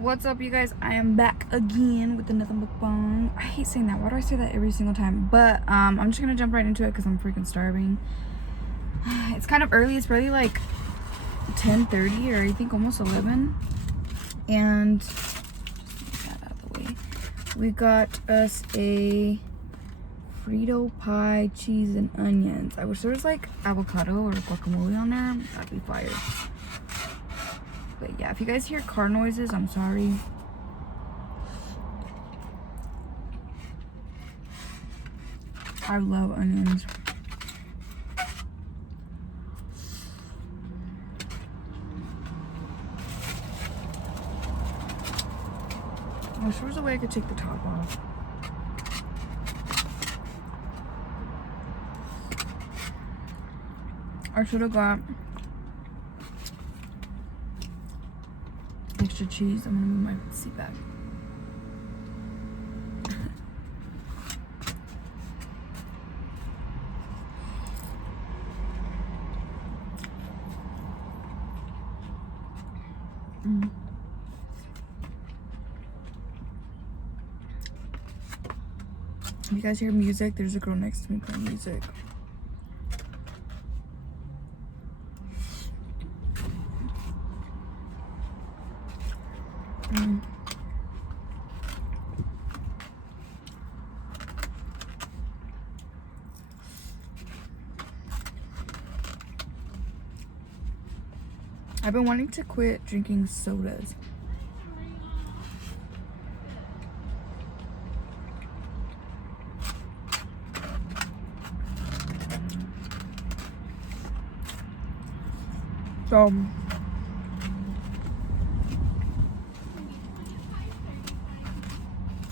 What's up, you guys? I am back again with another mukbang. I hate saying that. Why do I say that every single time? But I'm just gonna jump right into it because I'm freaking starving. It's kind of early. It's probably like 10:30 or I think almost 11. And just get that out of the way. We got us a Frito pie, cheese, and onions. I wish there was like avocado or guacamole on there. That'd be fire. But yeah, if you guys hear car noises, I'm sorry. I love onions. I wish there was a way I could take the top off. I should have got extra cheese. I'm gonna move my seat back. If you guys hear music, there's a girl next to me playing music. I've been wanting to quit drinking sodas. So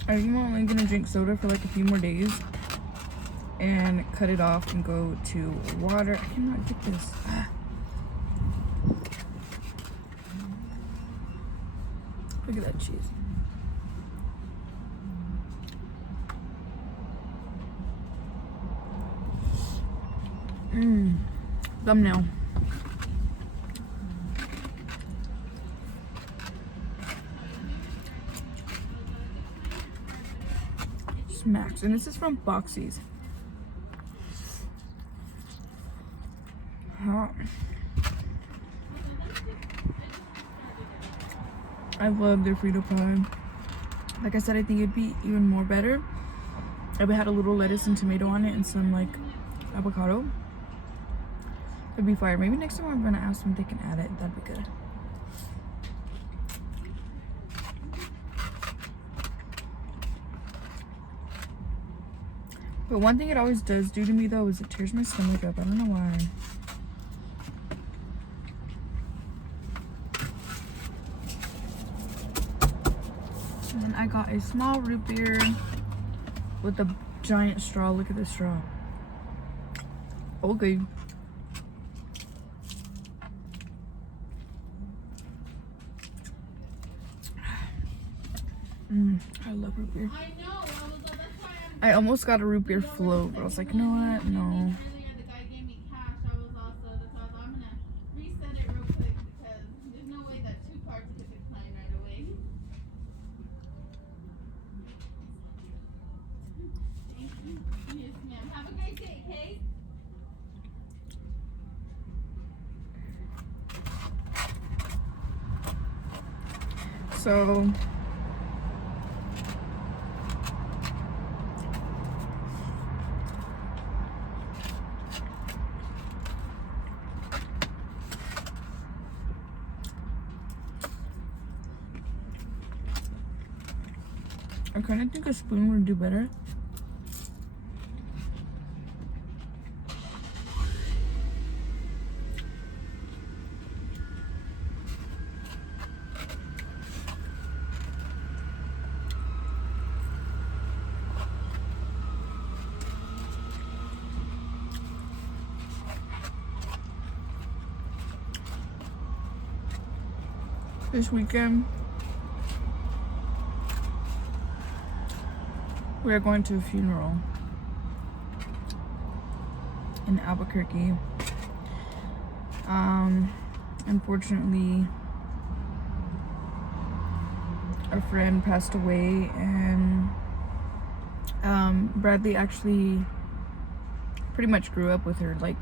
I think I'm only gonna drink soda for like a few more days and cut it off and go to water. I cannot get this. Look at that cheese. Thumbnail. Smacks. And this is from Foxys. Hot. I love their Frito pie. Like I said, I think it'd be even more better if it had a little lettuce and tomato on it and some like avocado. It'd be fire. Maybe next time I'm gonna ask them if they can add it. That'd be good. But one thing it always does do to me though is it tears my stomach up. I don't know why. And then I got a small root beer with a giant straw. Look at this straw. Okay. I love root beer. I almost got a root beer float, but I was like, you know what? No. So I kind of think a spoon would do better. This weekend we are going to a funeral in Albuquerque. Unfortunately, a friend passed away, and Bradley actually pretty much grew up with her. Like,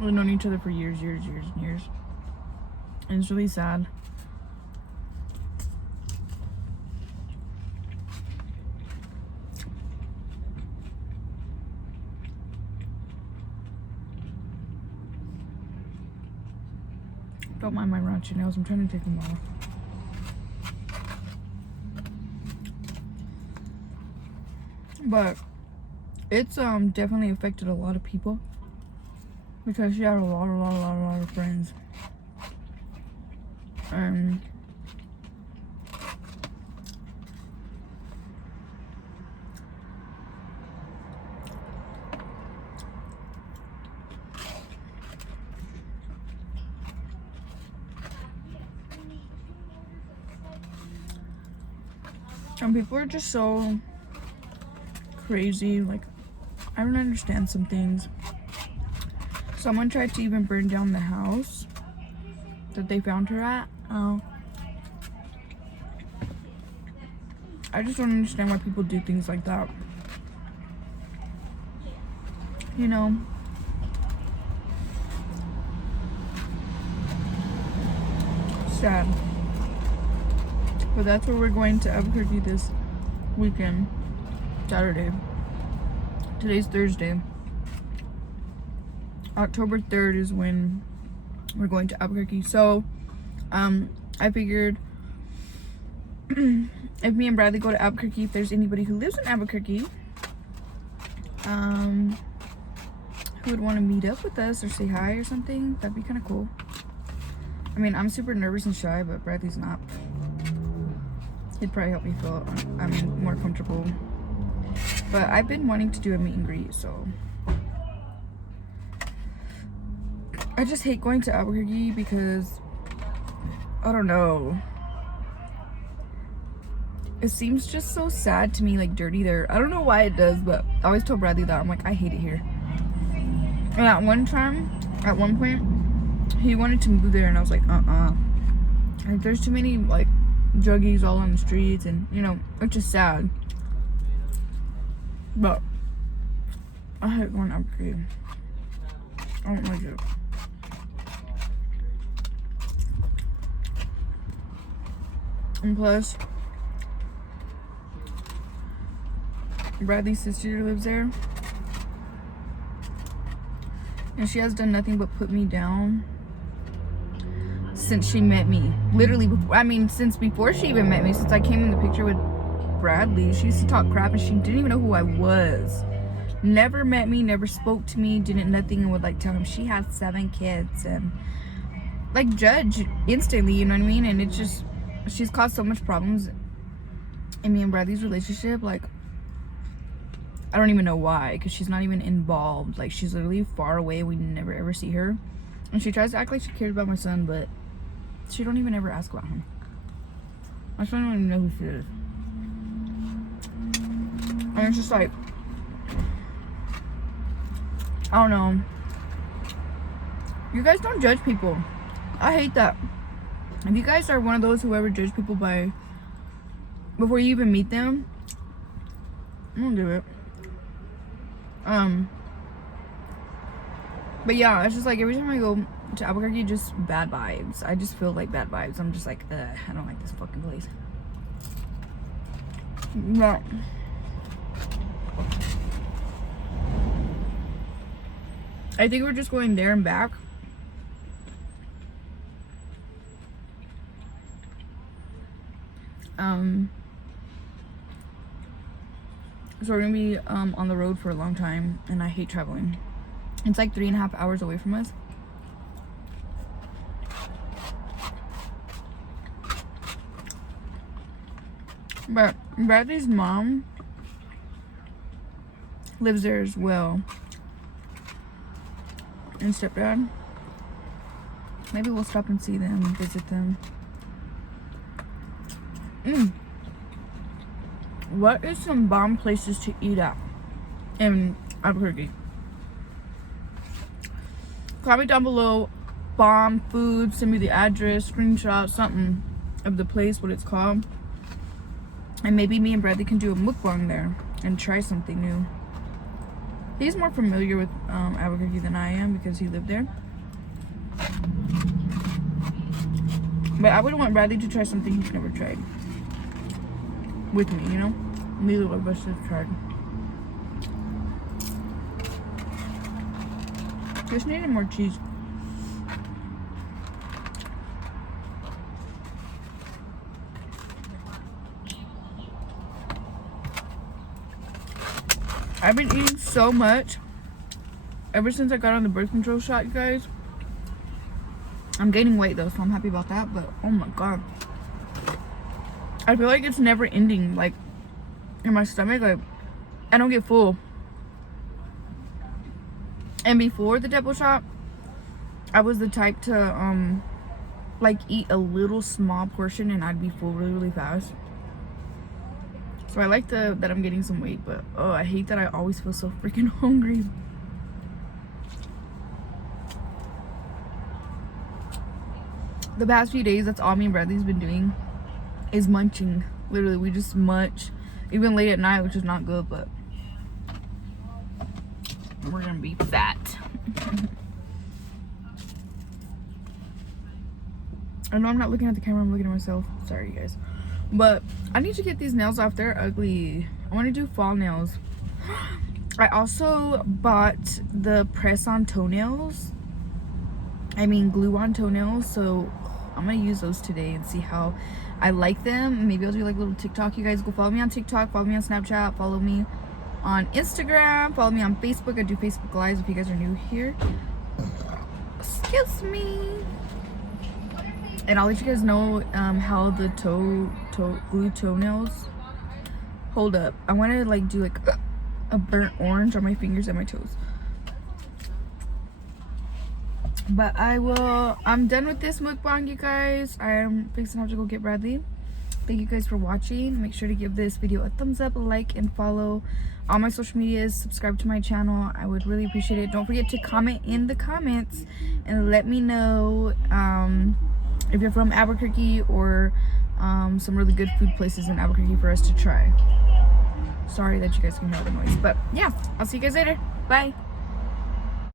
we've known each other for years and years. And it's really sad. Don't mind my raunchy nails, I'm trying to take them off. But it's definitely affected a lot of people because she had a lot of friends. And people are just so crazy. Like, I don't understand some things. Someone tried to even burn down the house that they found her at. I just don't understand why people do things like that. You know? Sad. But that's where we're going to Albuquerque this weekend. Saturday. Today's Thursday. October 3rd is when we're going to Albuquerque. So, I figured if me and Bradley go to Albuquerque, if there's anybody who lives in Albuquerque, who would want to meet up with us or say hi or something, that'd be kind of cool. I mean, I'm super nervous and shy, but Bradley's not. He'd probably help me feel, more comfortable. But I've been wanting to do a meet and greet, so I just hate going to Albuquerque because, I don't know, it seems just so sad to me, like dirty there. I don't know why it does, but I always tell Bradley that. I'm like, I hate it here. And at one point, he wanted to move there, and I was like, like, there's too many, like, druggies all on the streets, and, you know, which is sad. But I hate going to Albuquerque. I don't like it. And plus, Bradley's sister lives there, and she has done nothing but put me down since she met me. Literally, since before she even met me, since I came in the picture with Bradley, she used to talk crap, and she didn't even know who I was. Never met me, never spoke to me, didn't nothing, and would like tell him she had 7 kids and like judge instantly, you know what I mean? And it's just, she's caused so much problems in me and Bradley's relationship. Like, I don't even know why, because she's not even involved. Like, she's literally far away. We never ever see her, and she tries to act like she cares about my son, but she don't even ever ask about him. My son don't even know who she is. And it's just like, I don't know. You guys don't judge people. I hate that. If you guys are one of those who ever judge people before you even meet them, don't do it. But yeah, it's just like every time I go to Albuquerque, just bad vibes. I just feel like bad vibes. I'm just like, I don't like this fucking place. But I think we're just going there and back. So we're gonna be on the road for a long time, and I hate traveling. It's like 3.5 hours away from us. But Bradley's mom lives there as well, and stepdad. Maybe we'll stop and see them and visit them. What is some bomb places to eat at in Albuquerque? Comment down below bomb food. Send me the address, screenshot, something of the place, what it's called. And maybe me and Bradley can do a mukbang there and try something new. He's more familiar with Albuquerque than I am because he lived there. But I would want Bradley to try something he's never tried. With me, you know? Neither of us have tried. Just needed more cheese. I've been eating so much ever since I got on the birth control shot, you guys. I'm gaining weight though, so I'm happy about that, but oh my god. I feel like it's never ending, like in my stomach, like I don't get full. And before the double shot, I was the type to like eat a little small portion and I'd be full really, really fast. So I like that I'm getting some weight, but oh, I hate that I always feel so freaking hungry. The past few days, that's all me and Bradley's been doing is munching. Literally, we just munch. Even late at night, which is not good, but we're gonna be fat. I know I'm not looking at the camera, I'm looking at myself. Sorry, you guys. But I need to get these nails off. They're ugly. I want to do fall nails. I also bought the press-on toenails. I mean glue-on toenails. So I'm going to use those today and see how I like them. Maybe I'll do like a little TikTok. You guys go follow me on TikTok. Follow me on Snapchat. Follow me on Instagram. Follow me on Facebook. I do Facebook Lives if you guys are new here. Excuse me. And I'll let you guys know how the glue toenails hold up. I want to like do like a burnt orange on my fingers and my toes. But I'm done with this mukbang, you guys. I am fixing to have to go get Bradley. Thank you guys for watching. Make sure to give this video a thumbs up, a like, and follow all my social medias. Subscribe to my channel. I would really appreciate it. Don't forget to comment in the comments and let me know if you're from Albuquerque or some really good food places in Albuquerque for us to try. Sorry that you guys can hear the noise, but yeah, I'll see you guys later. Bye.